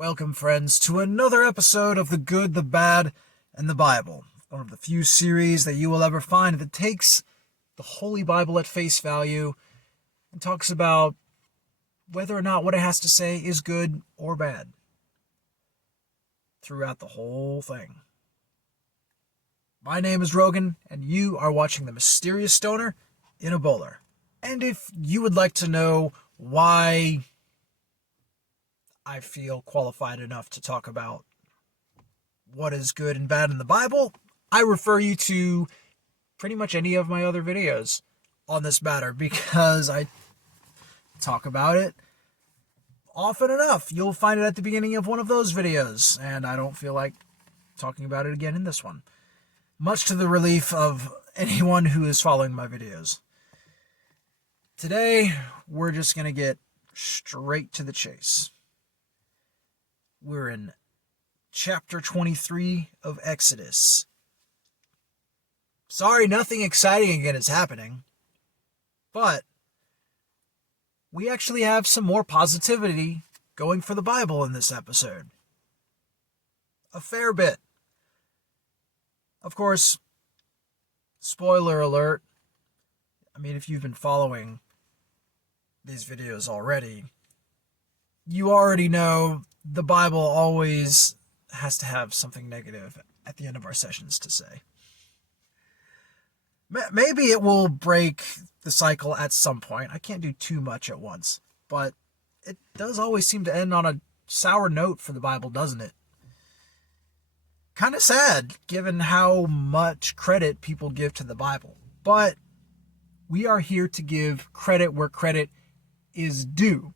Welcome, friends, to another episode of The Good, the Bad, and the Bible. One of the few series that you will ever find that takes the Holy Bible at face value and talks about whether or not what it has to say is good or bad throughout the whole thing. My name is Rogan, and you are watching The Mysterious Stoner in a Bowler. And if you would like to know why I feel qualified enough to talk about what is good and bad in the Bible, I refer you to pretty much any of my other videos on this matter because I talk about it often enough. You'll find it at the beginning of one of those videos, and I don't feel like talking about it again in this one, much to the relief of anyone who is following my videos. Today, we're just going to get straight to the chase. We're in chapter 23 of Exodus. Sorry, nothing exciting again is happening, but we actually have some more positivity going for the Bible in this episode. A fair bit. Of course, spoiler alert, I mean, if you've been following these videos already, you already know the Bible always has to have something negative at the end of our sessions to say. Maybe it will break the cycle at some point. I can't do too much at once, but it does always seem to end on a sour note for the Bible, doesn't it? Kind of sad, given how much credit people give to the Bible. But we are here to give credit where credit is due.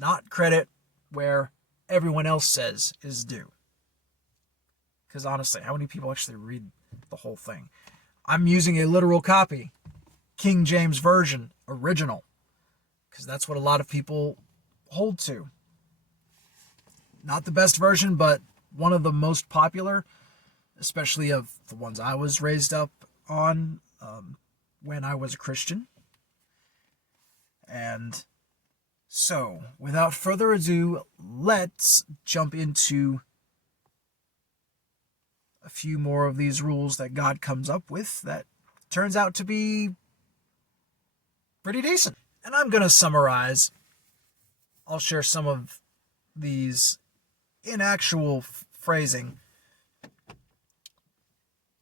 Not credit where everyone else says is due. Because honestly, how many people actually read the whole thing? I'm using a literal copy, King James Version, original, because that's what a lot of people hold to. Not the best version, but one of the most popular, especially of the ones I was raised up on when I was a Christian. And so, without further ado, let's jump into a few more of these rules that God comes up with that turns out to be pretty decent. And I'm going to summarize. I'll share some of these in actual phrasing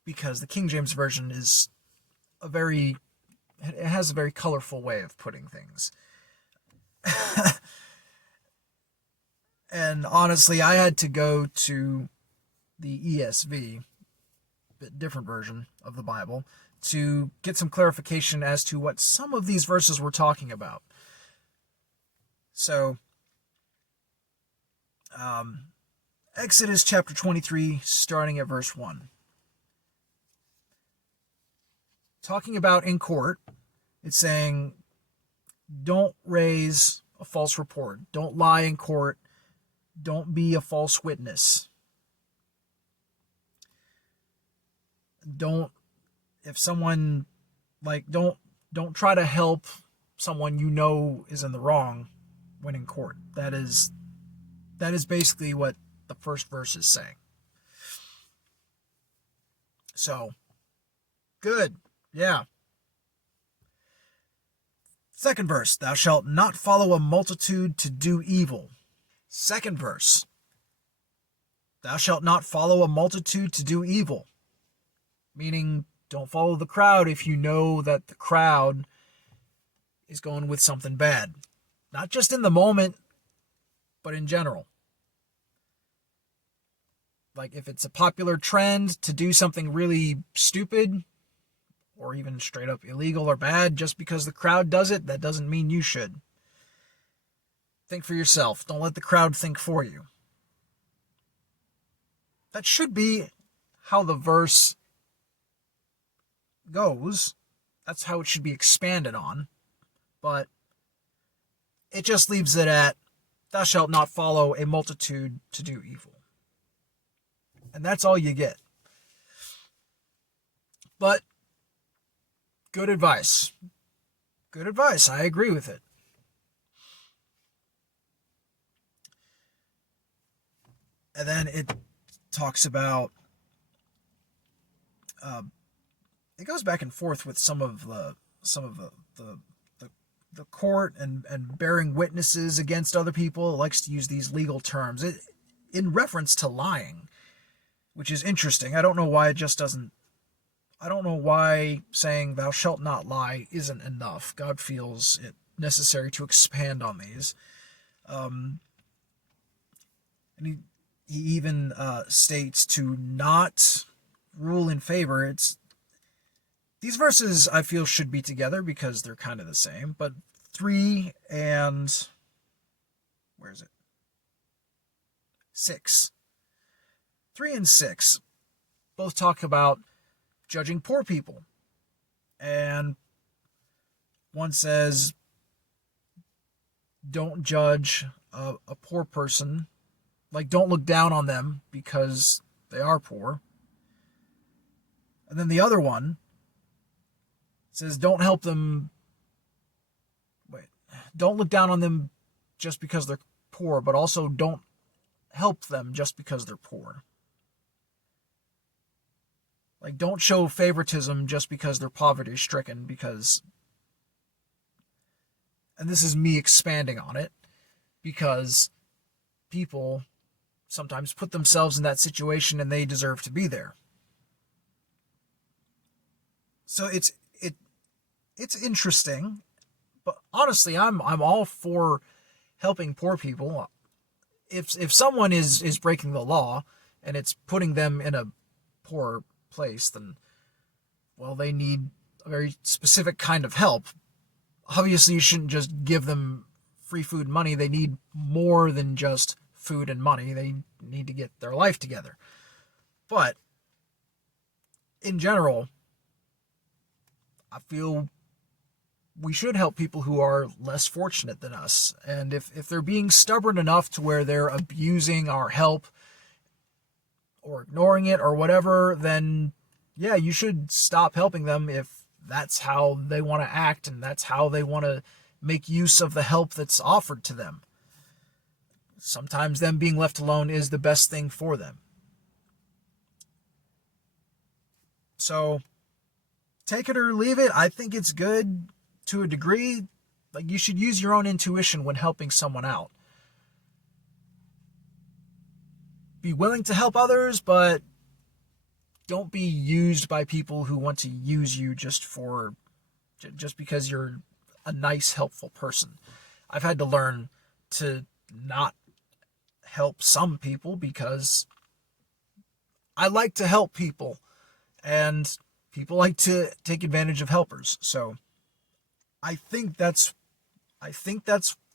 because the King James Version is it has a very colorful way of putting things. And honestly, I had to go to the ESV, a different version of the Bible, to get some clarification as to what some of these verses were talking about. So, Exodus chapter 23, starting at verse 1. Talking about in court, it's saying, don't raise a false report. Don't lie in court. Don't be a false witness. Don't try to help someone you know is in the wrong when in court. That is basically what the first verse is saying. So, good. Yeah. Second verse, thou shalt not follow a multitude to do evil. Second verse, thou shalt not follow a multitude to do evil. Meaning, don't follow the crowd if you know that the crowd is going with something bad. Not just in the moment, but in general. Like if it's a popular trend to do something really stupid, or even straight up illegal or bad, just because the crowd does it, that doesn't mean you should. Think for yourself. Don't let the crowd think for you. That should be how the verse goes. That's how it should be expanded on. But it just leaves it at, thou shalt not follow a multitude to do evil. And that's all you get. But good advice. Good advice. I agree with it. And then it talks about, it goes back and forth with some of the court and bearing witnesses against other people. It likes to use these legal terms in reference to lying, which is interesting. I don't know why it just doesn't. I don't know why saying thou shalt not lie isn't enough. God feels it necessary to expand on these. And he even states to not rule in favor. These verses I feel should be together because they're kind of the same, but 3 and where is it? 6. 3 and 6 both talk about judging poor people. And one says, don't judge a poor person, like don't look down on them because they are poor. And then the other one says, don't help them. Don't look down on them just because they're poor, but also don't help them just because they're poor. Like, don't show favoritism just because they're poverty stricken, because, and this is me expanding on it, because people sometimes put themselves in that situation and they deserve to be there. So it's interesting, but honestly, I'm all for helping poor people. If someone is breaking the law and it's putting them in a poor place, then, well, they need a very specific kind of help. Obviously, you shouldn't just give them free food money. They need more than just food and money. They need to get their life together. But in general, I feel we should help people who are less fortunate than us. And if they're being stubborn enough to where they're abusing our help or ignoring it or whatever, then yeah, you should stop helping them if that's how they want to act and that's how they want to make use of the help that's offered to them. Sometimes them being left alone is the best thing for them. So take it or leave it. I think it's good to a degree. Like, you should use your own intuition when helping someone out. Be willing to help others, but don't be used by people who want to use you just because you're a nice, helpful person. I've had to learn to not help some people because I like to help people, and people like to take advantage of helpers. So I think that's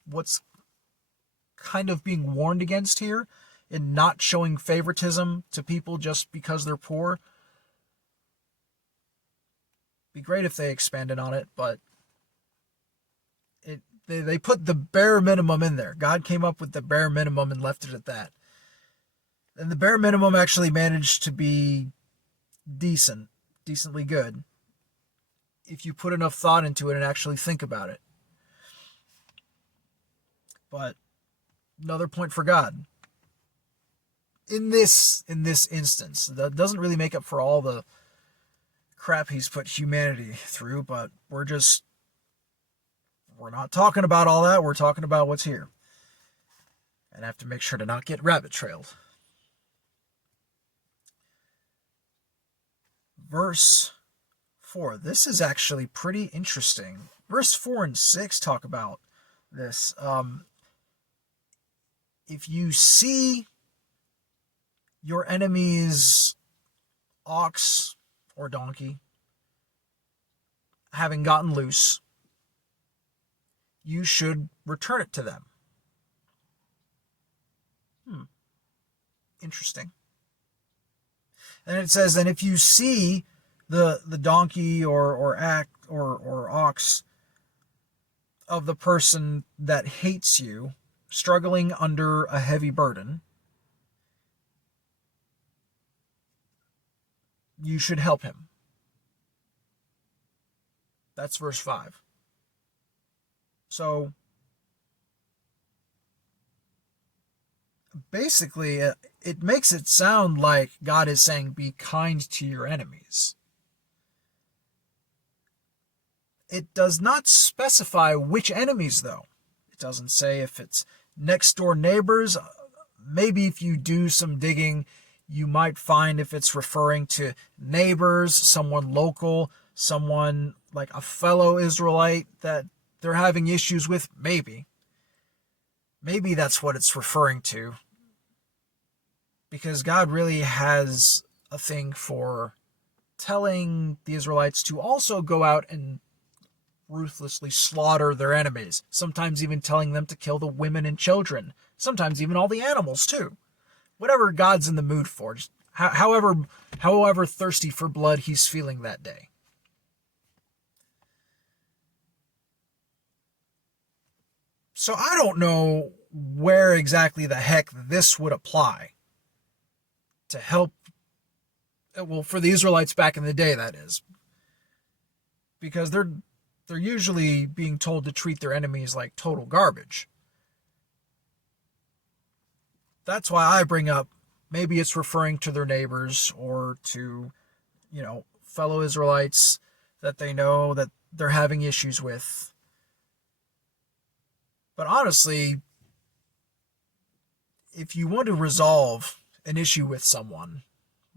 what's kind of being warned against here, in not showing favoritism to people just because they're poor. Be great if they expanded on it, but they put the bare minimum in there. God came up with the bare minimum and left it at that. And the bare minimum actually managed to be decently good, if you put enough thought into it and actually think about it. But another point for God. In this instance, that doesn't really make up for all the crap he's put humanity through, but we're not talking about all that. We're talking about what's here. And I have to make sure to not get rabbit trailed. Verse 4. This is actually pretty interesting. Verse 4 and 6 talk about this. If you see your enemy's ox or donkey having gotten loose, you should return it to them. Interesting. And it says, and if you see the donkey or ox of the person that hates you struggling under a heavy burden, you should help him. That's verse 5. So basically, it makes it sound like God is saying, be kind to your enemies. It does not specify which enemies, though. It doesn't say if it's next door neighbors. Maybe if you do some digging, you might find if it's referring to neighbors, someone local, someone like a fellow Israelite that they're having issues with. Maybe that's what it's referring to. Because God really has a thing for telling the Israelites to also go out and ruthlessly slaughter their enemies, sometimes even telling them to kill the women and children, sometimes even all the animals too. Whatever God's in the mood for, just however thirsty for blood he's feeling that day. So I don't know where exactly the heck this would apply to help, well, for the Israelites back in the day, that is. Because they're usually being told to treat their enemies like total garbage. That's why I bring up, maybe it's referring to their neighbors or to, fellow Israelites that they know that they're having issues with. But honestly, if you want to resolve an issue with someone,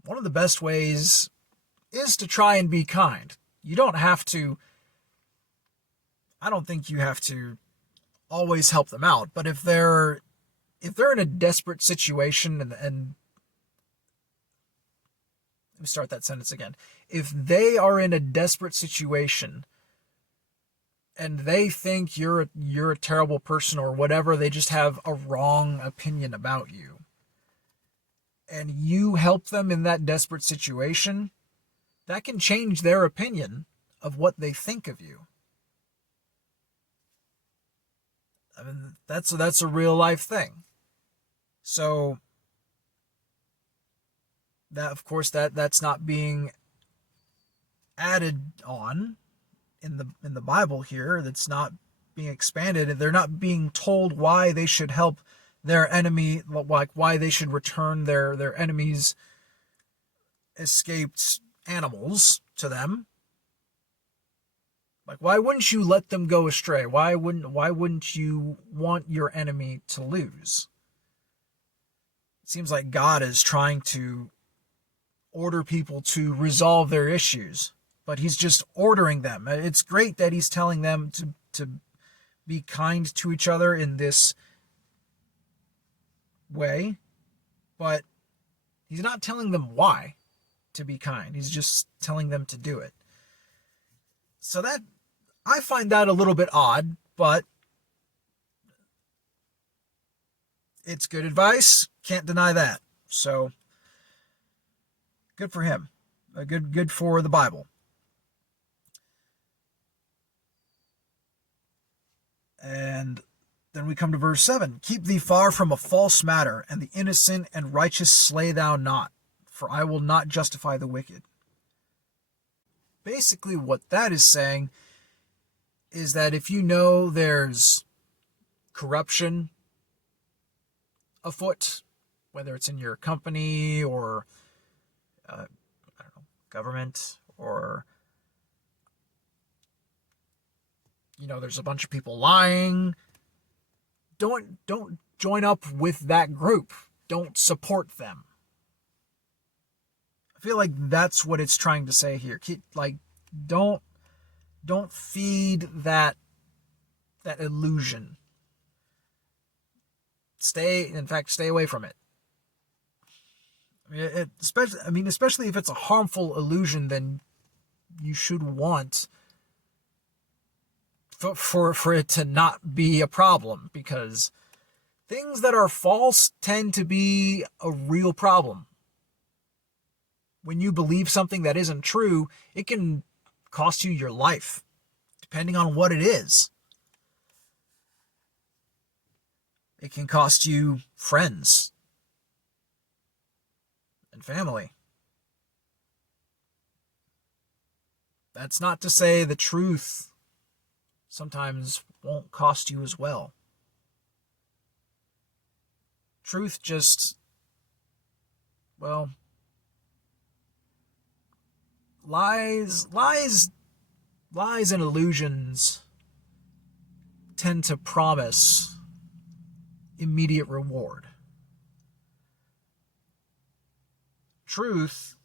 one of the best ways is to try and be kind. You don't have to, I don't think you have to always help them out, but if they're in a desperate situation and let me start that sentence again. If they are in a desperate situation and they think you're a terrible person or whatever, they just have a wrong opinion about you, and you help them in that desperate situation, that can change their opinion of what they think of you. I mean, that's a real life thing. So that, of course, that's not being added on in the Bible here. That's not being expanded. They're not being told why they should help their enemy, like why they should return their enemies' escaped animals to them. Like, why wouldn't you let them go astray? Why wouldn't you want your enemy to lose? It seems like God is trying to order people to resolve their issues, but he's just ordering them. It's great that he's telling them to be kind to each other in this way, but he's not telling them why to be kind. He's just telling them to do it. So that, I find that a little bit odd, but it's good advice. Can't deny that. So good for him. Good for the Bible. And then we come to verse 7. Keep thee far from a false matter, and the innocent and righteous slay thou not, for I will not justify the wicked. Basically what that is saying is that if you know there's corruption afoot, whether it's in your company or I don't know, government, or there's a bunch of people lying, don't join up with that group. Don't support them. I feel like that's what it's trying to say here. Don't feed that illusion. Stay away from it. Especially if it's a harmful illusion, then you should want for it to not be a problem, because things that are false tend to be a real problem. When you believe something that isn't true, it can cost you your life, depending on what it is. It can cost you friends and family. That's not to say the truth sometimes won't cost you as well. Truth just Well, lies and illusions tend to promise immediate reward. Truth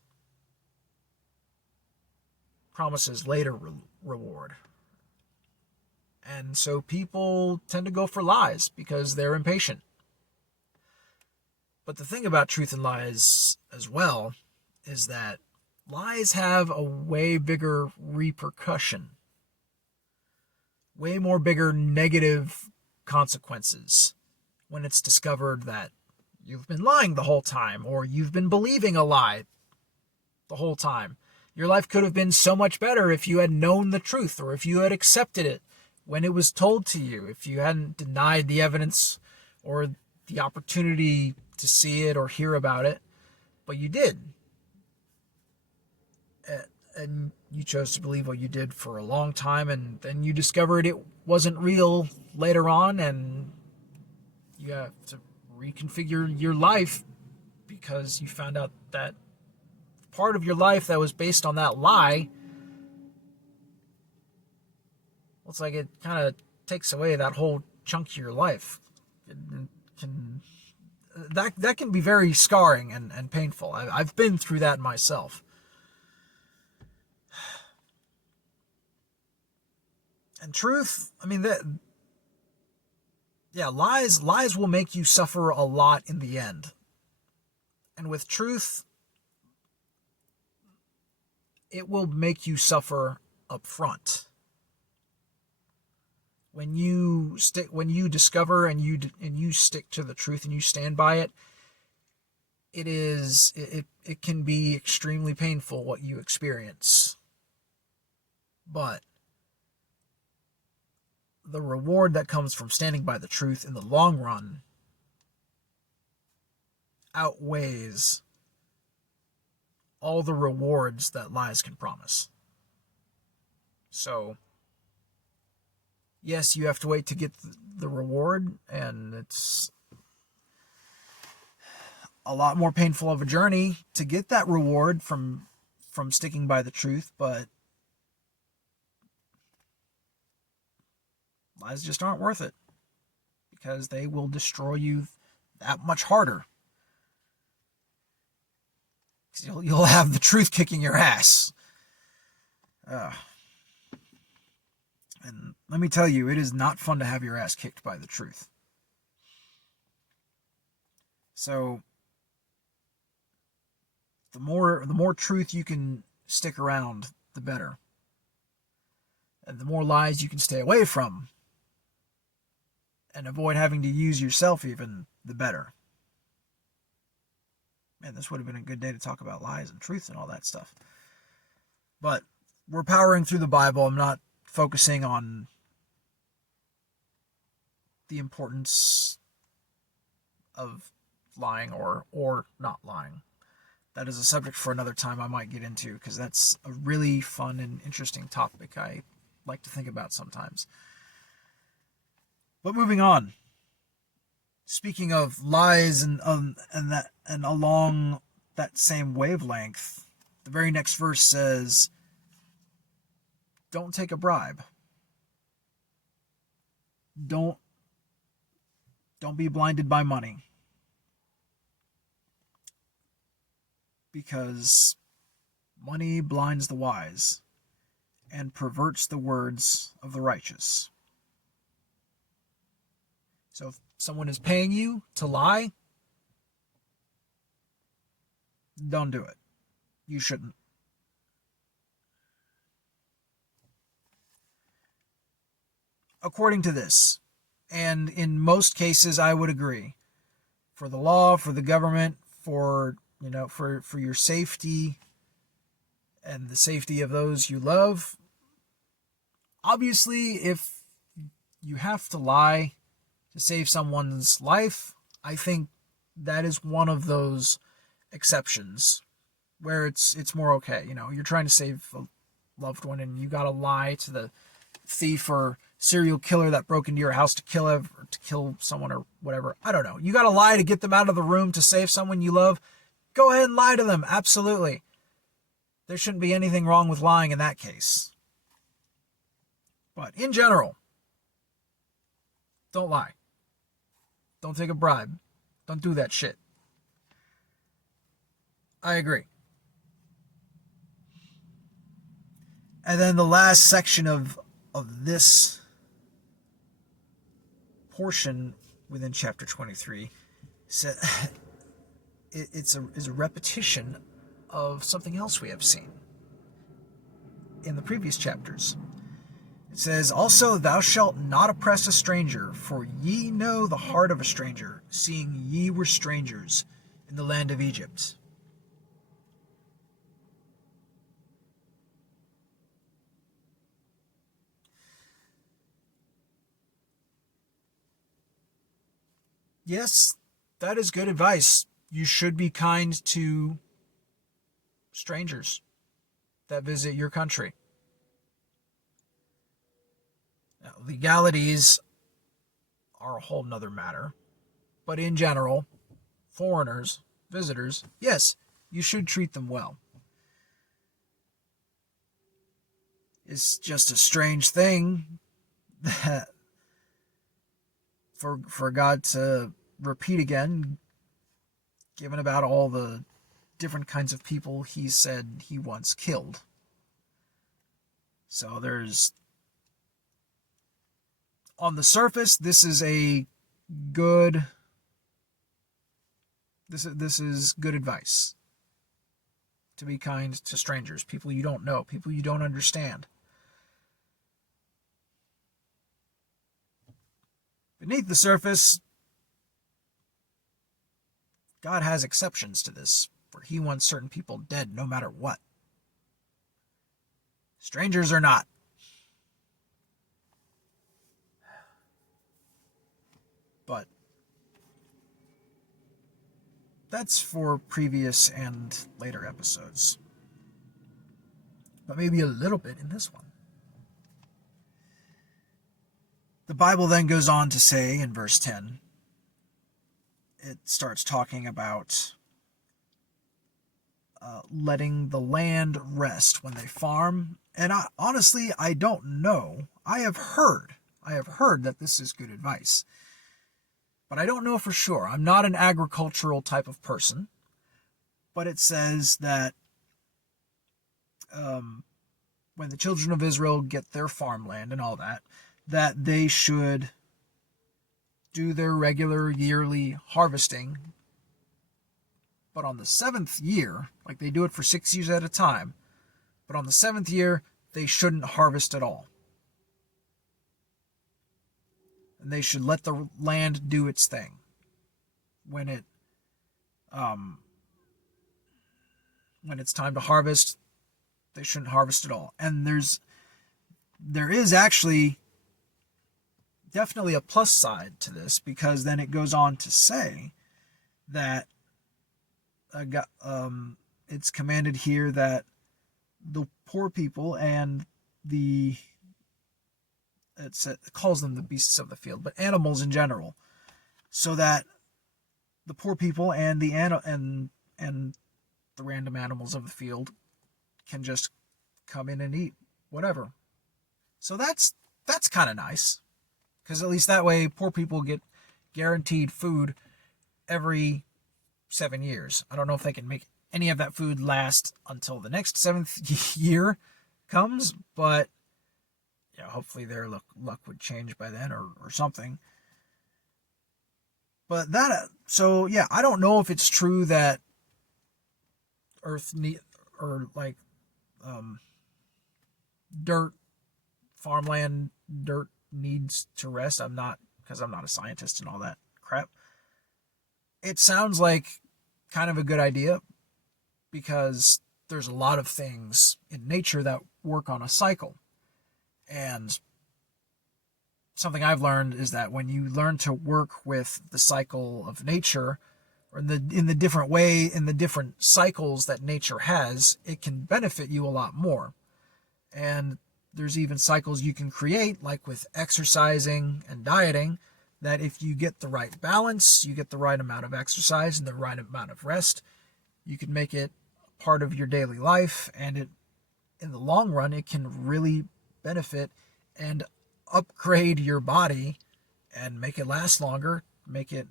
promises later reward. And so people tend to go for lies because they're impatient. But the thing about truth and lies as well is that lies have a way bigger repercussion, way more bigger negative consequences when it's discovered that you've been lying the whole time, or you've been believing a lie the whole time. Your life could have been so much better if you had known the truth, or if you had accepted it when it was told to you, if you hadn't denied the evidence or the opportunity to see it or hear about it, but you did. And you chose to believe what you did for a long time, and then you discovered it wasn't real later on, and you have to reconfigure your life because you found out that part of your life that was based on that lie, well, it's like it kind of takes away that whole chunk of your life. That can be very scarring and painful. I've been through that myself. And truth, I mean, lies will make you suffer a lot in the end. And with truth, it will make you suffer up front. When you discover and you stick to the truth and you stand by it, it can be extremely painful what you experience. But the reward that comes from standing by the truth in the long run outweighs all the rewards that lies can promise. So, yes, you have to wait to get the reward, and it's a lot more painful of a journey to get that reward from sticking by the truth, but lies just aren't worth it because they will destroy you that much harder. You'll have the truth kicking your ass. And let me tell you, it is not fun to have your ass kicked by the truth. So the more truth you can stick around, the better. And the more lies you can stay away from and avoid having to use yourself even, the better. Man, this would have been a good day to talk about lies and truth and all that stuff. But we're powering through the Bible. I'm not focusing on the importance of lying or not lying. That is a subject for another time I might get into, because that's a really fun and interesting topic I like to think about sometimes. But moving on. Speaking of lies and along that same wavelength, the very next verse says, don't take a bribe. Don't be blinded by money. Because money blinds the wise and perverts the words of the righteous. So if someone is paying you to lie, don't do it. You shouldn't. According to this, and in most cases I would agree, for the law, for the government, for your safety and the safety of those you love, obviously if you have to lie to save someone's life, I think that is one of those exceptions where it's more okay. You're trying to save a loved one and you gotta lie to the thief or serial killer that broke into your house to kill someone or whatever. I don't know. You gotta lie to get them out of the room to save someone you love. Go ahead and lie to them. Absolutely. There shouldn't be anything wrong with lying in that case. But in general, don't lie. Don't take a bribe. Don't do that shit. I agree. And then the last section of this portion within chapter 23 is a repetition of something else we have seen in the previous chapters. It says, "Also thou shalt not oppress a stranger, for ye know the heart of a stranger, seeing ye were strangers in the land of Egypt." Yes, that is good advice. You should be kind to strangers that visit your country. Now, legalities are a whole nother matter. But in general, foreigners, visitors, yes, you should treat them well. It's just a strange thing that for God to repeat again, given about all the different kinds of people he said he once killed. So there's, on the surface, this is good advice. To be kind to strangers, people you don't know, people you don't understand. Beneath the surface, God has exceptions to this, for he wants certain people dead no matter what. Strangers are not. But that's for previous and later episodes. But maybe a little bit in this one. The Bible then goes on to say in verse 10, it starts talking about letting the land rest when they farm. And honestly, I don't know. I have heard that this is good advice. But I don't know for sure. I'm not an agricultural type of person. But it says that when the children of Israel get their farmland and all that, that they should do their regular yearly harvesting. But on the 7th year, like they do it for 6 years at a time, but on the 7th year, they shouldn't harvest at all. And they should let the land do its thing. When it's time to harvest, they shouldn't harvest at all. And there is actually definitely a plus side to this, because then it goes on to say that it's commanded here that the poor people and it calls them the beasts of the field, but animals in general, so that the poor people and the random animals of the field can just come in and eat whatever. So that's kind of nice, because at least that way poor people get guaranteed food every 7 years. I don't know if they can make any of that food last until the next 7th year comes, but yeah, hopefully their luck would change by then or something. But so yeah, I don't know if it's true that farmland dirt needs to rest. Because I'm not a scientist and all that crap. It sounds like kind of a good idea, because there's a lot of things in nature that work on a cycle. And something I've learned is that when you learn to work with the cycle of nature, or in the different cycles that nature has, it can benefit you a lot more. And there's even cycles you can create, like with exercising and dieting, that if you get the right balance, you get the right amount of exercise and the right amount of rest, You can make it part of your daily life, and in the long run, it can really benefit and upgrade your body and make it last longer, make it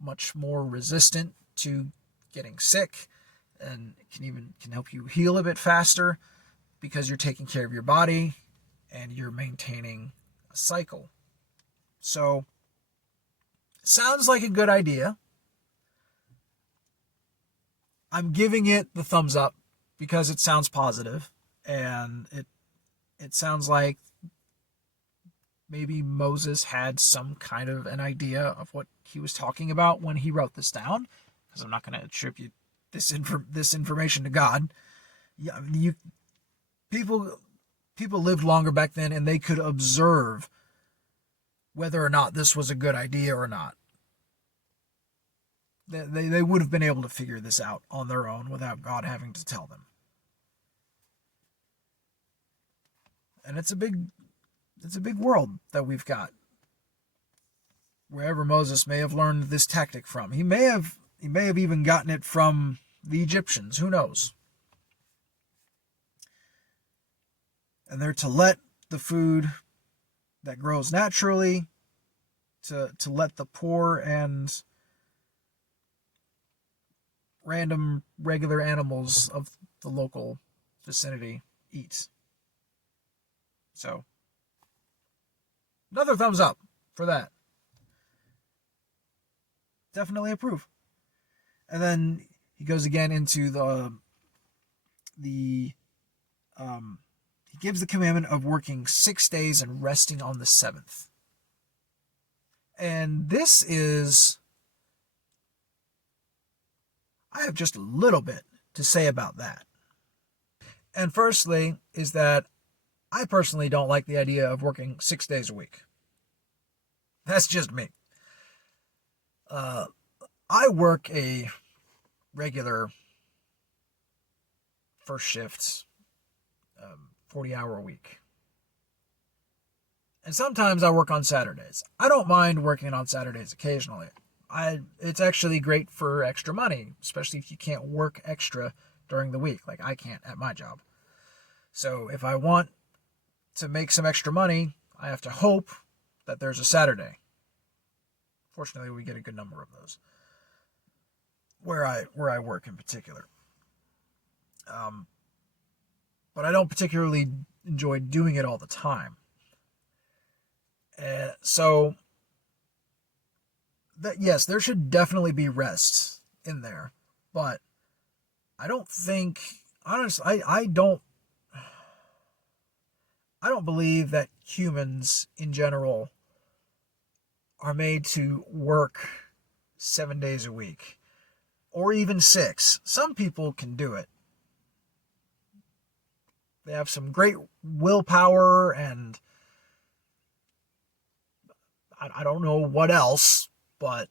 much more resistant to getting sick, and it can help you heal a bit faster because you're taking care of your body and you're maintaining a cycle. So, sounds like a good idea. I'm giving it the thumbs up because it sounds positive, and it sounds like maybe Moses had some kind of an idea of what he was talking about when he wrote this down, because I'm not going to attribute this information to God. Yeah, people lived longer back then, and they could observe whether or not this was a good idea or not. They would have been able to figure this out on their own without God having to tell them. And it's a big world that we've got. Wherever Moses may have learned this tactic from. He may have even gotten it from the Egyptians, who knows? And they're to let the food that grows naturally, to let the poor and random regular animals of the local vicinity eat. So, another thumbs up for that. Definitely approve. And then he goes again into he gives the commandment of working 6 days and resting on the seventh. And this is, I have just a little bit to say about that. And firstly is that I personally don't like the idea of working 6 days a week. That's just me. I work a regular first shift, 40-hour a week. And sometimes I work on Saturdays. I don't mind working on Saturdays occasionally. It's actually great for extra money, especially if you can't work extra during the week, like I can't at my job. So if I want to make some extra money, I have to hope that there's a Saturday. Fortunately, we get a good number of those where I work in particular. But I don't particularly enjoy doing it all the time. So that, yes, there should definitely be rest in there, but I don't think, honestly, I don't believe that humans in general are made to work 7 days a week, or even 6. Some people can do it. They have some great willpower, and I don't know what else, but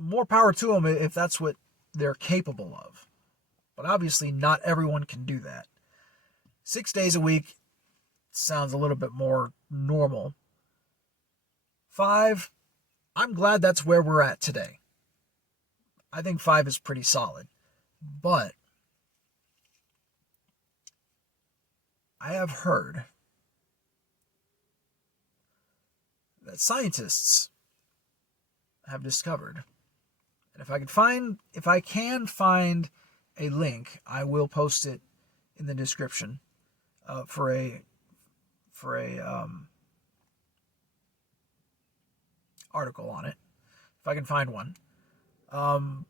more power to them if that's what they're capable of. But obviously not everyone can do that. 6 days a week sounds a little bit more normal. 5, I'm glad that's where we're at today. I think 5 is pretty solid. But I have heard that scientists have discovered, and if I can find a link, I will post it in the description for a article on it, if I can find one. But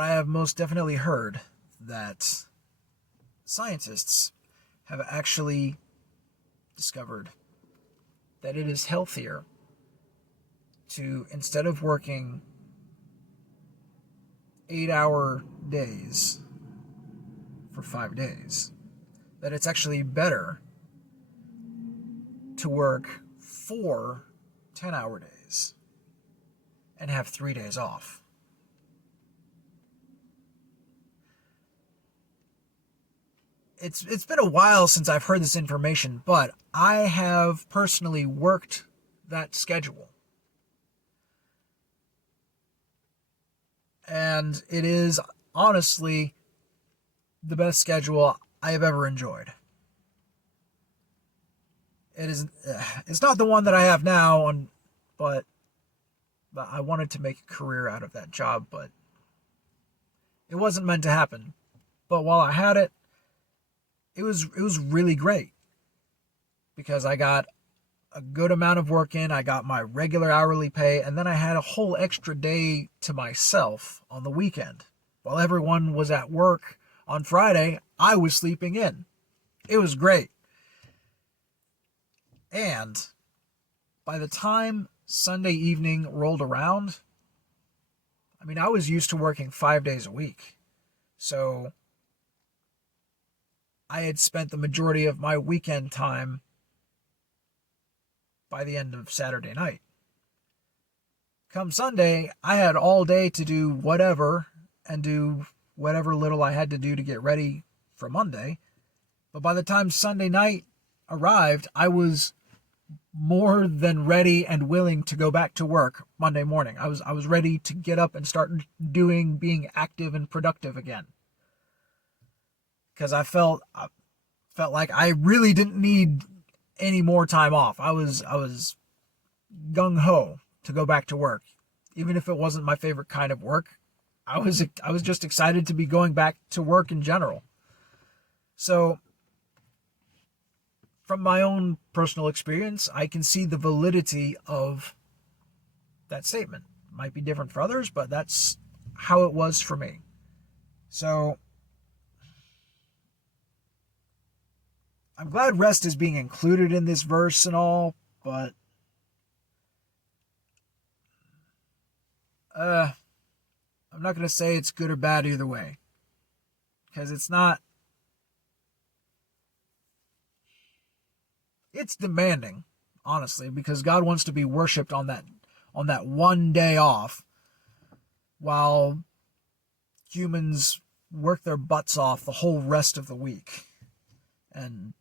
I have most definitely heard that scientists have actually discovered that it is healthier to, instead of working 8-hour days for 5 days, that it's actually better to work 4 10-hour days and have 3 days off. It's been a while since I've heard this information, but I have personally worked that schedule. And it is honestly the best schedule I have ever enjoyed. It's not the one that I have now, but I wanted to make a career out of that job, but it wasn't meant to happen. But while I had it, it was really great because I got a good amount of work in, I got my regular hourly pay, and then I had a whole extra day to myself on the weekend. While everyone was at work on Friday, I was sleeping in. It was great. And by the time Sunday evening rolled around, I mean, I was used to working 5 days a week. So I had spent the majority of my weekend time by the end of Saturday night. Come Sunday, I had all day to do whatever and do whatever little I had to do to get ready for Monday. But by the time Sunday night arrived, I was more than ready and willing to go back to work Monday morning. I was ready to get up and start being active and productive again. Because I felt like I really didn't need any more time off. I was gung ho to go back to work, even if it wasn't my favorite kind of work. I was just excited to be going back to work in general. So, from my own personal experience, I can see the validity of that statement. It might be different for others, but that's how it was for me. So, I'm glad rest is being included in this verse and all, but I'm not going to say it's good or bad either way, because it's not. It's demanding, honestly, because God wants to be worshipped on that one day off, while humans work their butts off the whole rest of the week. And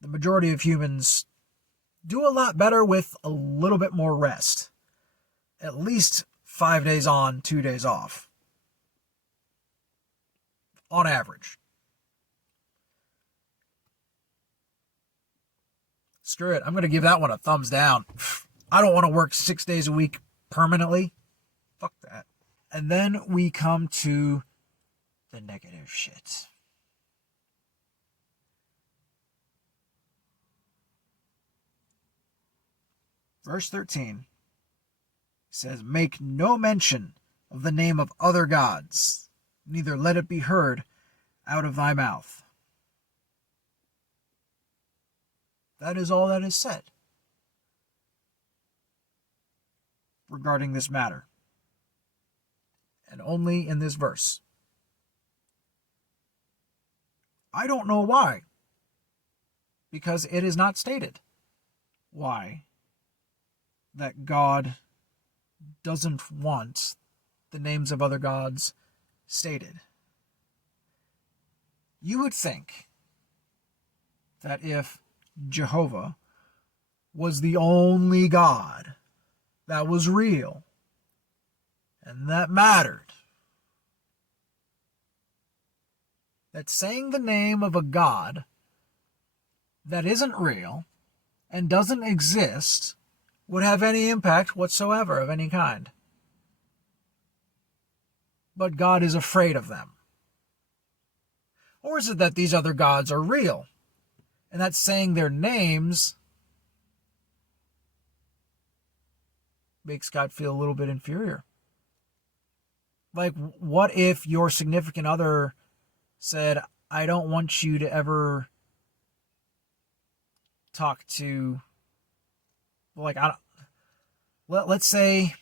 the majority of humans do a lot better with a little bit more rest. At least 5 days on, 2 days off. On average. Screw it. I'm going to give that one a thumbs down. I don't want to work 6 days a week permanently. Fuck that. And then we come to the negative shit. Verse 13 says, "Make no mention of the name of other gods, neither let it be heard out of thy mouth." That is all that is said regarding this matter, and only in this verse. I don't know why, because it is not stated why that God doesn't want the names of other gods stated. You would think that if Jehovah was the only God that was real and that mattered, that saying the name of a God that isn't real and doesn't exist would have any impact whatsoever of any kind. But God is afraid of them. Or is it that these other gods are real, and that saying their names makes God feel a little bit inferior? Like, what if your significant other said, "I don't want you to ever talk to," like, let's say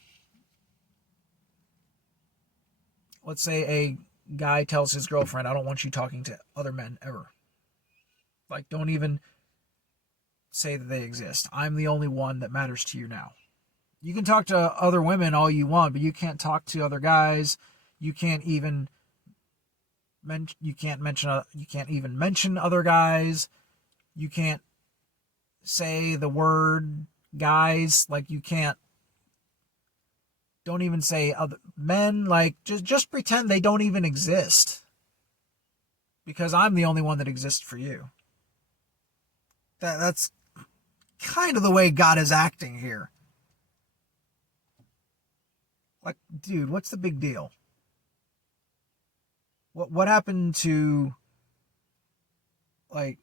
a guy tells his girlfriend, "I don't want you talking to other men ever. Like, don't even say that they exist. I'm the only one that matters to you now. You can talk to other women all you want, but you can't talk to other guys. You can't even mention other guys. You can't say the word guys. Like, you can't Don't even say other men. Like, just pretend they don't even exist. Because I'm the only one that exists for you. That's kind of the way God is acting here. Like, dude, what's the big deal? What happened to, like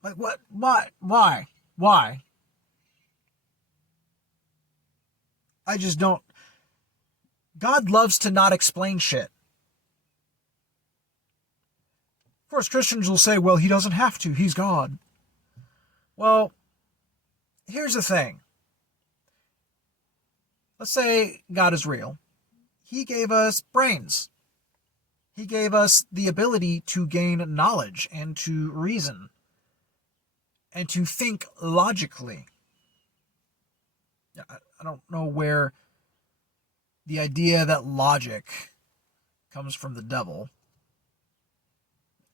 what? Why? I just don't. God loves to not explain shit. Of course, Christians will say, well, he doesn't have to. He's God. Well, here's the thing. Let's say God is real. He gave us brains. He gave us the ability to gain knowledge and to reason and to think logically. I don't know where the idea that logic comes from the devil,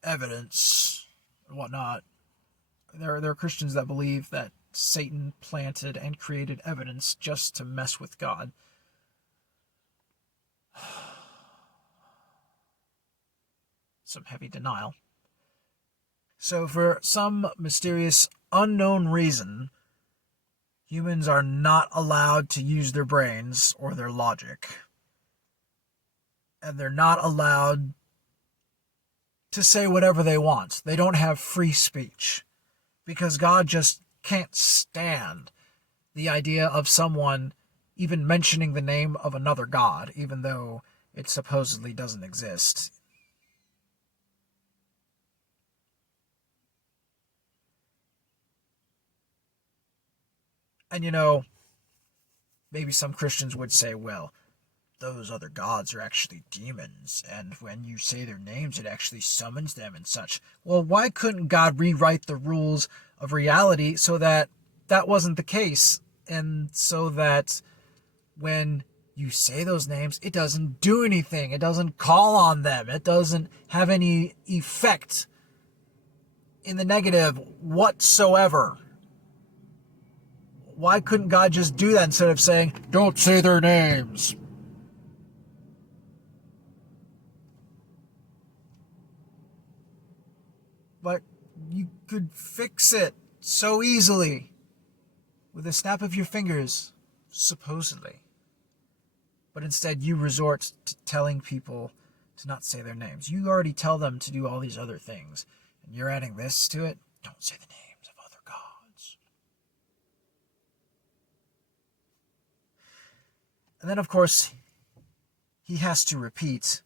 evidence, and whatnot. There are Christians that believe that Satan planted and created evidence just to mess with God. Some heavy denial. So for some mysterious, unknown reason, humans are not allowed to use their brains or their logic. And they're not allowed to say whatever they want. They don't have free speech. Because God just can't stand the idea of someone even mentioning the name of another God, even though it supposedly doesn't exist. And maybe some Christians would say, well, those other gods are actually demons, and when you say their names, it actually summons them and such. Well, why couldn't God rewrite the rules of reality so that that wasn't the case, and so that when you say those names, it doesn't do anything, it doesn't call on them, it doesn't have any effect in the negative whatsoever? Why couldn't God just do that instead of saying, don't say their names? But you could fix it so easily with a snap of your fingers, supposedly. But instead you resort to telling people to not say their names. You already tell them to do all these other things, and you're adding this to it? Don't say the names of other gods. And then, of course, he has to repeat,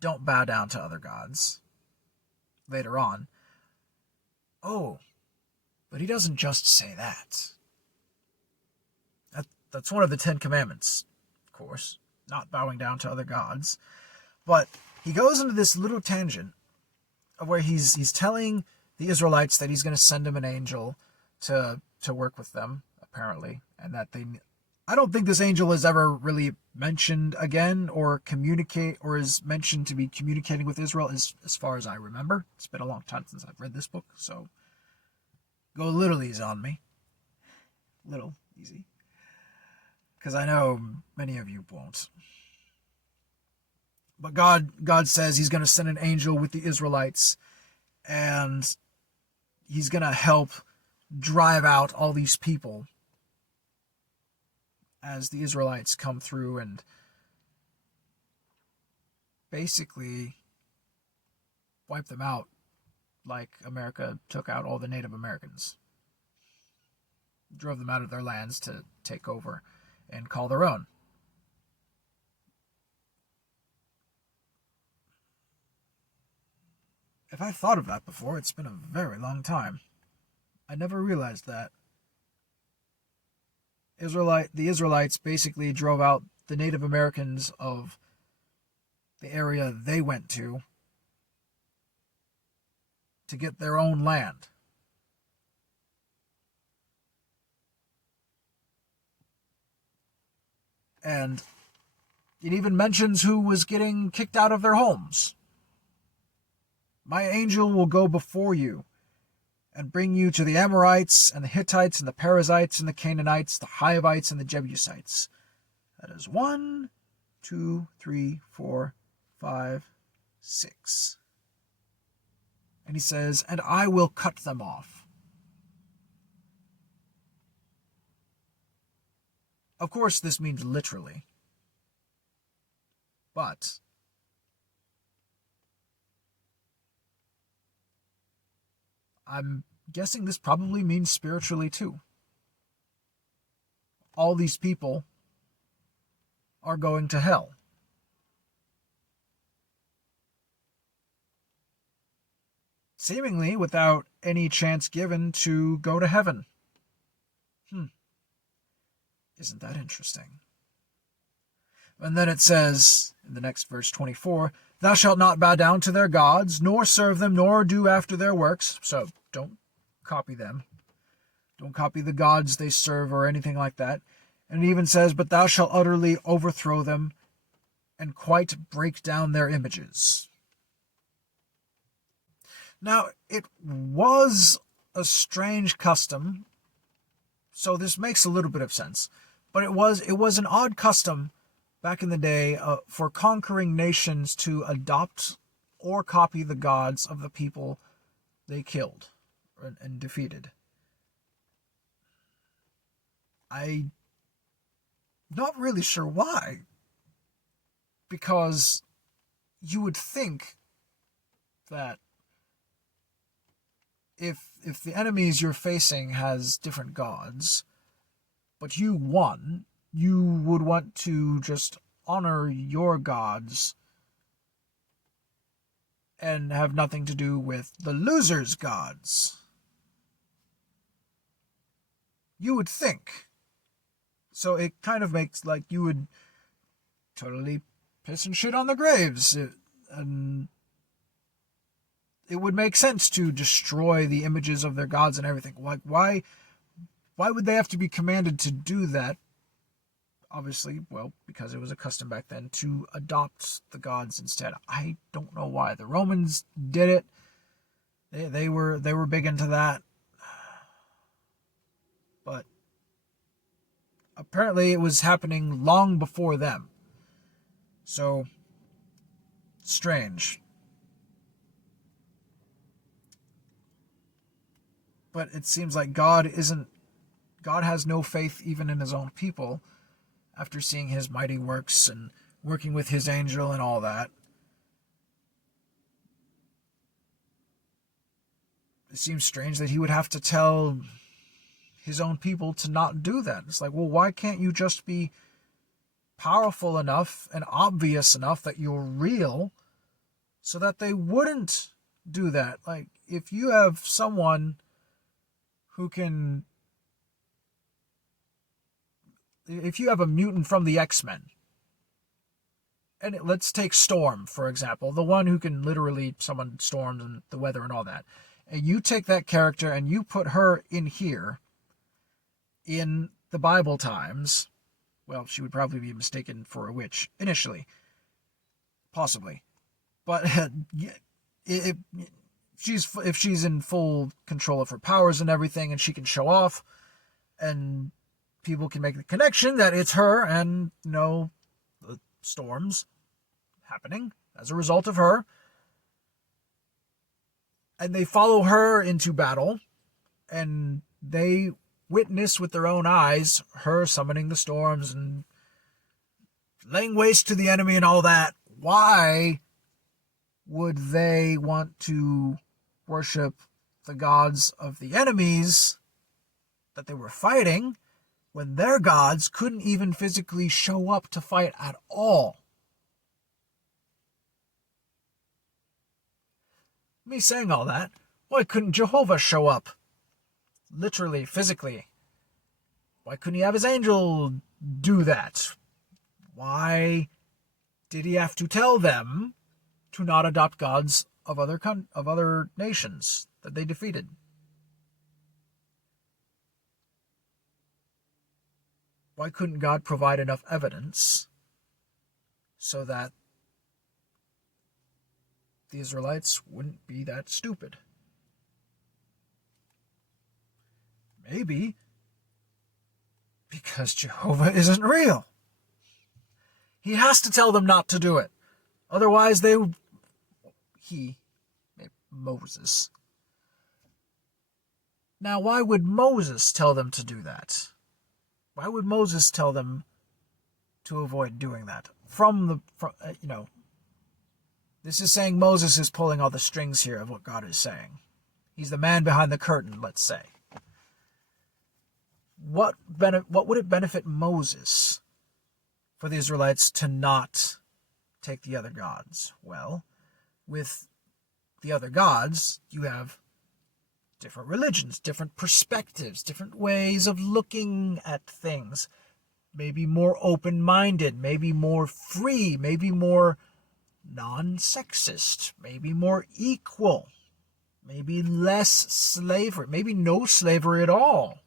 don't bow down to other gods, later on. Oh, but he doesn't just say that. That's one of the 10 Commandments, of course, not bowing down to other gods. But he goes into this little tangent of where he's telling the Israelites that he's going to send them an angel to work with them, apparently, and that I don't think this angel is ever really mentioned again or is mentioned to be communicating with Israel as far as I remember. It's been a long time since I've read this book, so go a little easy on me. Little easy. Because I know many of you won't. But God says he's going to send an angel with the Israelites, and he's going to help drive out all these people as the Israelites come through and basically wipe them out like America took out all the Native Americans. Drove them out of their lands to take over and call their own. If I've thought of that before, it's been a very long time. I never realized that. The Israelites basically drove out the Native Americans of the area they went to get their own land. And it even mentions who was getting kicked out of their homes. My angel will go before you, and bring you to the Amorites, and the Hittites, and the Perizzites, and the Canaanites, the Hivites, and the Jebusites. That is 1, 2, 3, 4, 5, 6. And he says, and I will cut them off. Of course, this means literally. But I'm guessing this probably means spiritually too. All these people are going to hell. Seemingly without any chance given to go to heaven. Isn't that interesting? And then it says, in the next verse 24, thou shalt not bow down to their gods, nor serve them, nor do after their works. So don't copy them. Don't copy the gods they serve or anything like that. And it even says, but thou shalt utterly overthrow them and quite break down their images. Now, it was a strange custom, so this makes a little bit of sense. But it was an odd custom back in the day for conquering nations to adopt or copy the gods of the people they killed and defeated. I'm not really sure why. Because you would think that if the enemies you're facing has different gods, but you won, you would want to just honor your gods and have nothing to do with the loser's gods. You would think. So it kind of makes like you would totally piss and shit on the graves. And it would make sense to destroy the images of their gods and everything. Like, why would they have to be commanded to do that? Obviously, well, because it was a custom back then to adopt the gods instead. I don't know why. The Romans did it. They were big into that. But apparently it was happening long before them. So, strange. But it seems like God has no faith even in his own people after seeing his mighty works and working with his angel and all that. It seems strange that he would have to tell his own people to not do that. It's like, well, why can't you just be powerful enough and obvious enough that you're real so that they wouldn't do that? Like, if you have someone who can... If you have a mutant from the X-Men, and let's take Storm, for example, the one who can literally summon storms and the weather and all that, and you take that character and you put her in here, in the Bible times, well, she would probably be mistaken for a witch, initially. Possibly. But if she's in full control of her powers and everything, and she can show off, and people can make the connection that it's her, and, the storms happening as a result of her, and they follow her into battle, and they witness with their own eyes her summoning the storms and laying waste to the enemy and all that. Why would they want to worship the gods of the enemies that they were fighting when their gods couldn't even physically show up to fight at all? Me saying all that, why couldn't Jehovah show up? Literally, physically. Why couldn't he have his angel do that? Why did he have to tell them to not adopt gods of other nations that they defeated? Why couldn't God provide enough evidence so that the Israelites wouldn't be that stupid? Maybe because Jehovah isn't real. He has to tell them not to do it. Otherwise, Moses. Now, why would Moses tell them to do that? Why would Moses tell them to avoid doing that? This is saying Moses is pulling all the strings here of what God is saying. He's the man behind the curtain, let's say. What would it benefit Moses for the Israelites to not take the other gods? Well, with the other gods, you have different religions, different perspectives, different ways of looking at things. Maybe more open-minded, maybe more free, maybe more non-sexist, maybe more equal, maybe less slavery, maybe no slavery at all.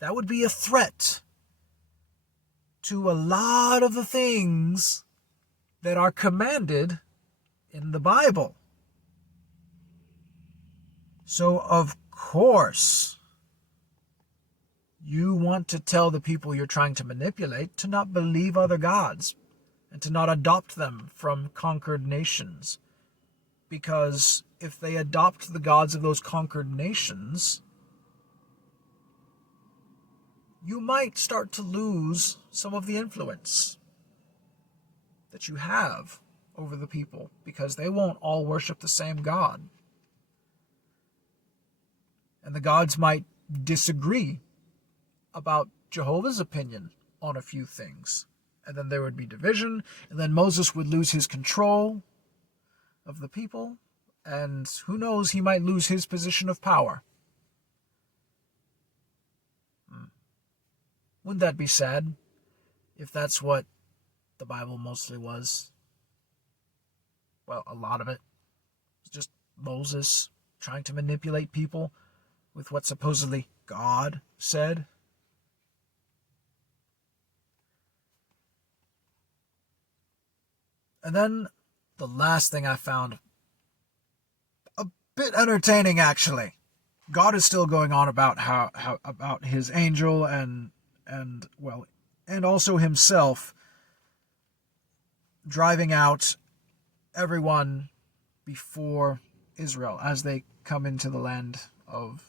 That would be a threat to a lot of the things that are commanded in the Bible. So, of course, you want to tell the people you're trying to manipulate to not believe other gods and to not adopt them from conquered nations. Because if they adopt the gods of those conquered nations, you might start to lose some of the influence that you have over the people, because they won't all worship the same God. And the gods might disagree about Jehovah's opinion on a few things. And then there would be division, and then Moses would lose his control of the people, and who knows, he might lose his position of power. Wouldn't that be sad if that's what the Bible mostly was? Well, a lot of it was just Moses trying to manipulate people with what supposedly God said. And then the last thing I found a bit entertaining, actually. God is still going on about how about his angel and also himself driving out everyone before Israel as they come into the land of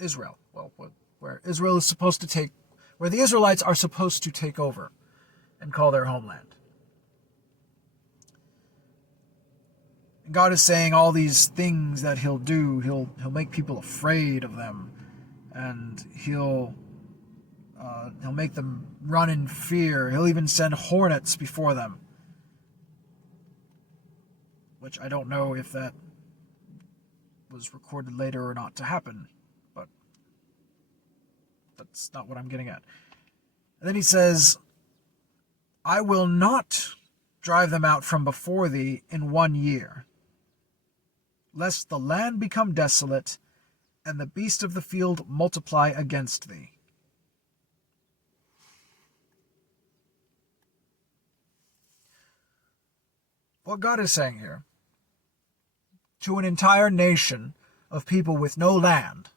Israel. Well, where Israel is supposed to take, where the Israelites are supposed to take over and call their homeland. And God is saying all these things that he'll do. He'll make people afraid of them, and he'll make them run in fear. He'll even send hornets before them, which I don't know if that was recorded later or not to happen, but that's not what I'm getting at. And then he says, I will not drive them out from before thee in 1 year, lest the land become desolate, and the beasts of the field multiply against thee. What God is saying here, to an entire nation of people with no land,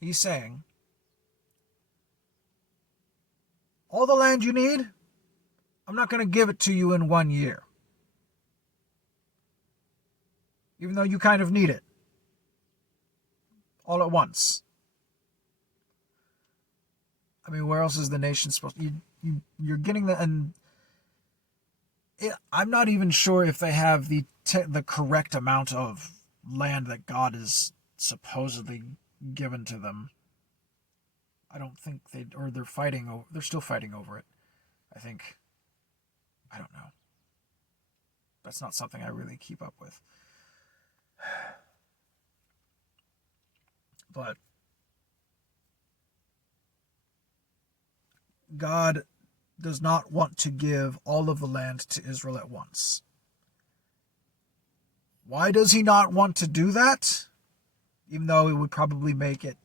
he's saying, all the land you need, I'm not going to give it to you in 1 year. Even though you kind of need it. All at once. I mean, where else is the nation supposed to... You're getting the... And I'm not even sure if they have the correct amount of land that God is supposedly given to them. I don't think they're fighting, they're still fighting over it, I think. I don't know. That's not something I really keep up with. But God does not want to give all of the land to Israel at once. Why does he not want to do that? Even though it would probably make it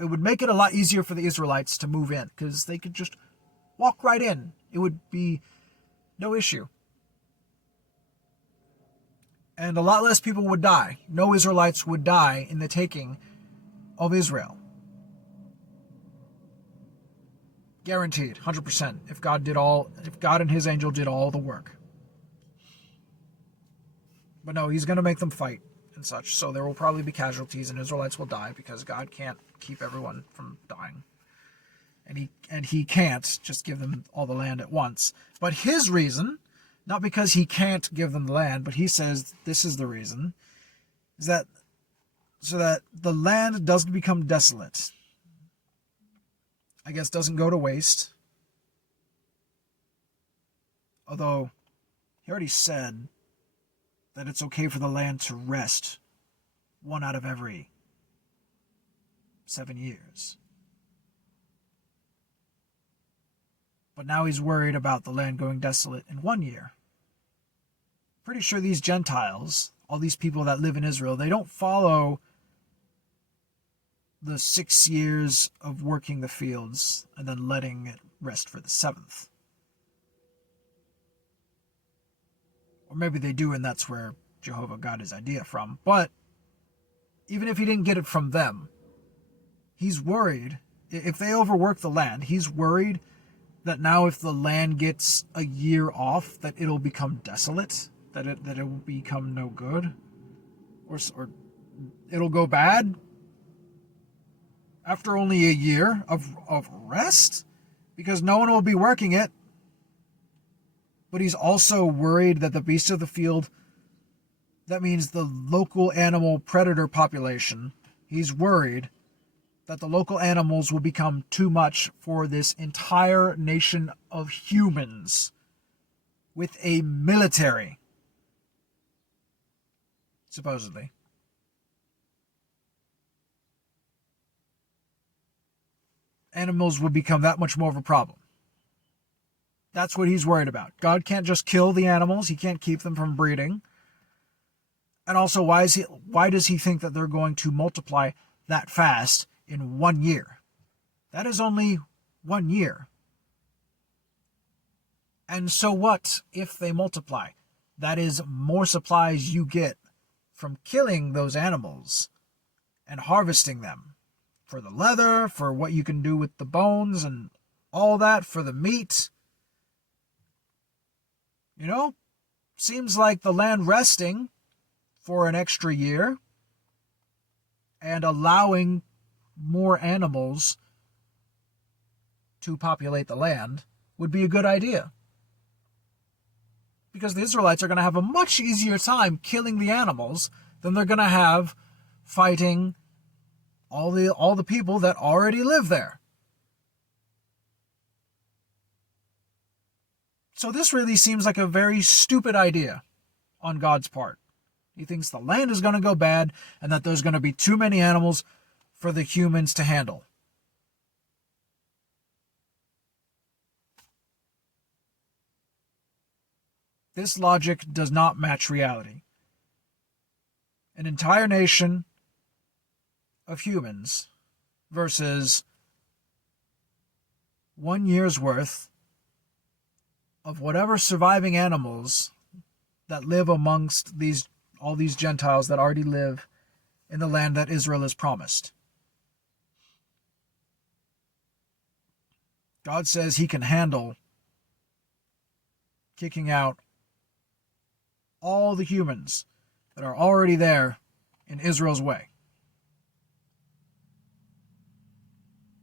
would make it a lot easier for the Israelites to move in, because they could just walk right in. It would be no issue. And a lot less people would die. No Israelites would die in the taking of Israel. Guaranteed, 100%, if God and his angel did all the work. But no, he's going to make them fight and such, so there will probably be casualties and Israelites will die because God can't keep everyone from dying. And he can't just give them all the land at once. But his reason, not because he can't give them the land, but he says this is the reason, is that so that the land doesn't become desolate. I guess doesn't go to waste. Although he already said that it's okay for the land to rest 1 out of every 7 years. But now he's worried about the land going desolate in 1 year. Pretty sure these Gentiles, all these people that live in Israel, they don't follow the 6 years of working the fields and then letting it rest for the 7th. Or maybe they do, and that's where Jehovah got his idea from. But even if he didn't get it from them, he's worried. If they overwork the land, he's worried that now if the land gets a year off, that it'll become desolate, that it will become no good, or it'll go bad after only a year of rest, because no one will be working it. But he's also worried that the beasts of the field, that means the local animal predator population, he's worried that the local animals will become too much for this entire nation of humans with a military, supposedly. Animals will become that much more of a problem. That's what he's worried about. God can't just kill the animals. He can't keep them from breeding. And also, why does he think that they're going to multiply that fast in 1 year? That is only 1 year. And so what if they multiply? That is more supplies you get from killing those animals and harvesting them. For the leather, for what you can do with the bones and all that, for the meat. You know, seems like the land resting for an extra year and allowing more animals to populate the land would be a good idea. Because the Israelites are going to have a much easier time killing the animals than they're going to have fighting all the people that already live there. So this really seems like a very stupid idea on God's part. He thinks the land is going to go bad and that there's going to be too many animals for the humans to handle. This logic does not match reality. An entire nation of humans versus 1 year's worth of whatever surviving animals that live amongst all these Gentiles that already live in the land that Israel is promised. God says he can handle kicking out all the humans that are already there in Israel's way.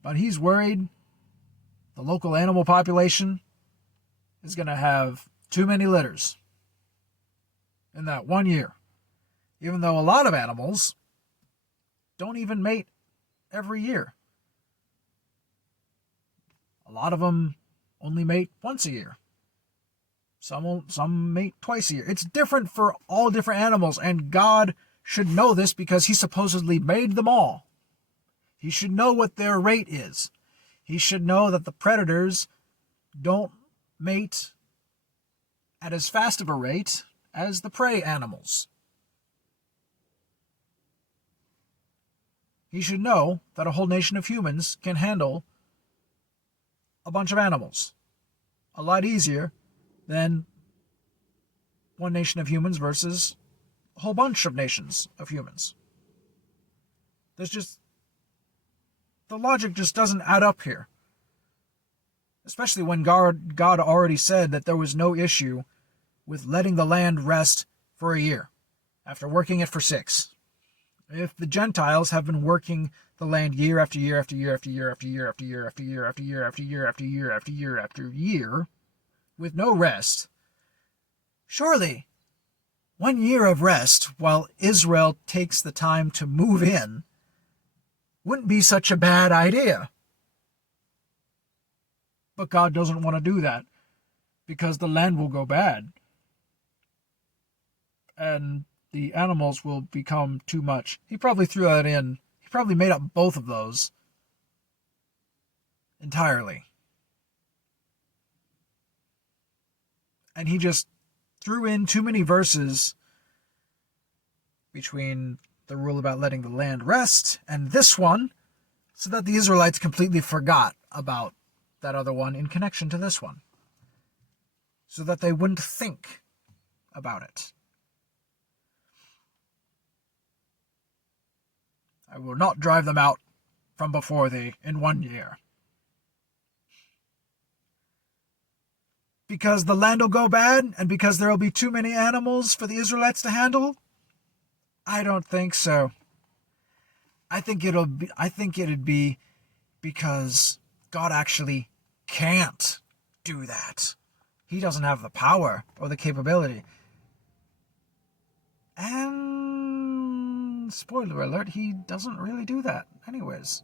But he's worried the local animal population is going to have too many litters in that 1 year. Even though a lot of animals don't even mate every year. A lot of them only mate once a year. Some mate twice a year. It's different for all different animals, and God should know this because he supposedly made them all. He should know what their rate is. He should know that the predators don't mate at as fast of a rate as the prey animals. He should know that a whole nation of humans can handle a bunch of animals a lot easier than one nation of humans versus whole bunch of nations of humans. There's just... the logic just doesn't add up here. Especially when God already said that there was no issue with letting the land rest for a year, after working it for 6. If the Gentiles have been working the land year after year after year after year after year after year after year after year after year after year after year after year, with no rest, surely 1 year of rest while Israel takes the time to move in wouldn't be such a bad idea. But God doesn't want to do that, because the land will go bad, and the animals will become too much. He probably threw that in. He probably made up both of those entirely. And he just threw in too many verses between the rule about letting the land rest and this one, so that the Israelites completely forgot about that other one in connection to this one, so that they wouldn't think about it. I will not drive them out from before thee in 1 year. Because the land will go bad, and because there will be too many animals for the Israelites to handle? I don't think so. I think it'd be because God actually can't do that. He doesn't have the power or the capability. And spoiler alert, he doesn't really do that anyways.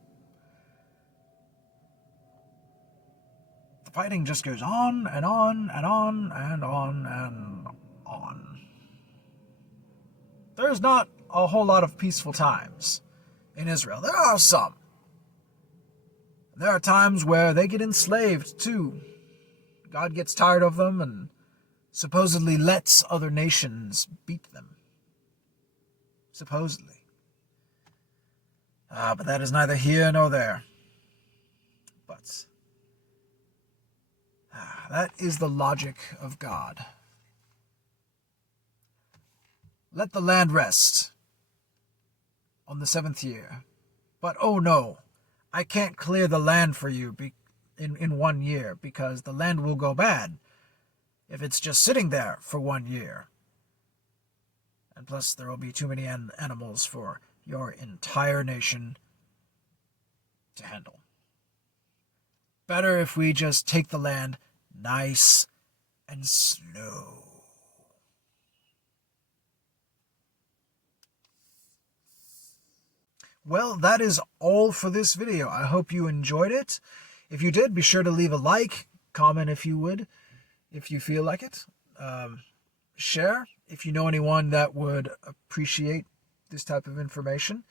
The fighting just goes on and on and on and on and on. There's not a whole lot of peaceful times in Israel. There are some. There are times where they get enslaved too. God gets tired of them and supposedly lets other nations beat them. Supposedly. But that is neither here nor there. But that is the logic of God. Let the land rest on the 7th year. But oh no, I can't clear the land for you in 1 year, because the land will go bad if it's just sitting there for 1 year. And plus there will be too many animals for your entire nation to handle. Better if we just take the land nice and slow. Well, that is all for this video. I hope you enjoyed it. If you did, be sure to leave a like, comment if you would, if you feel like it. Share if you know anyone that would appreciate this type of information.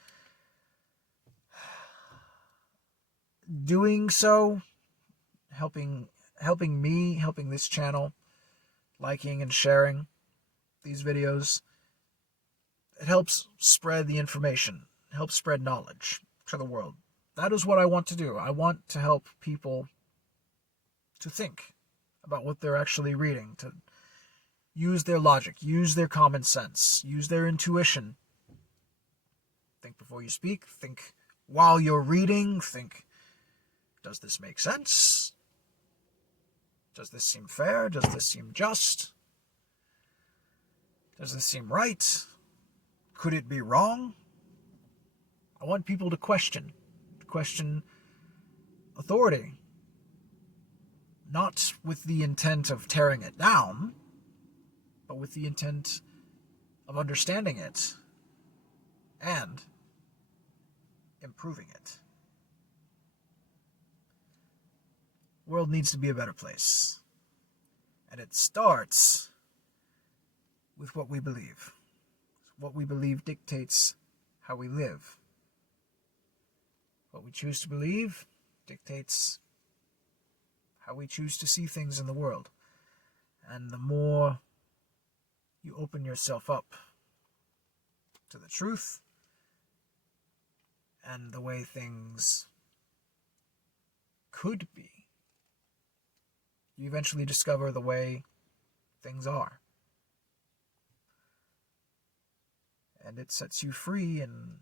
Doing so, helping me, helping this channel, liking and sharing these videos, it helps spread the information, helps spread knowledge to the world. That is what I want to do. I want to help people to think about what they're actually reading, to use their logic, use their common sense, use their intuition. Think before you speak, think while you're reading, think, does this make sense? Does this seem fair? Does this seem just? Does this seem right? Could it be wrong? I want people to question authority. Not with the intent of tearing it down, but with the intent of understanding it and improving it. The world needs to be a better place. And it starts with what we believe. What we believe dictates how we live. What we choose to believe dictates how we choose to see things in the world. And the more you open yourself up to the truth and the way things could be, you eventually discover the way things are. and it sets you free in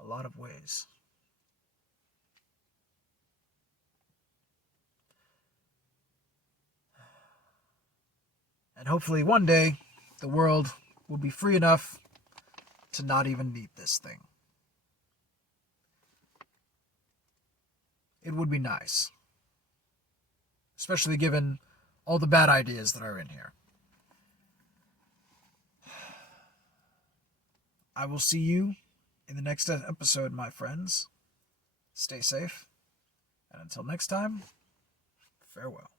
a lot of ways. And hopefully one day, the world will be free enough to not even need this thing. It would be nice. Especially given all the bad ideas that are in here. I will see you in the next episode, my friends. Stay safe. And until next time, farewell.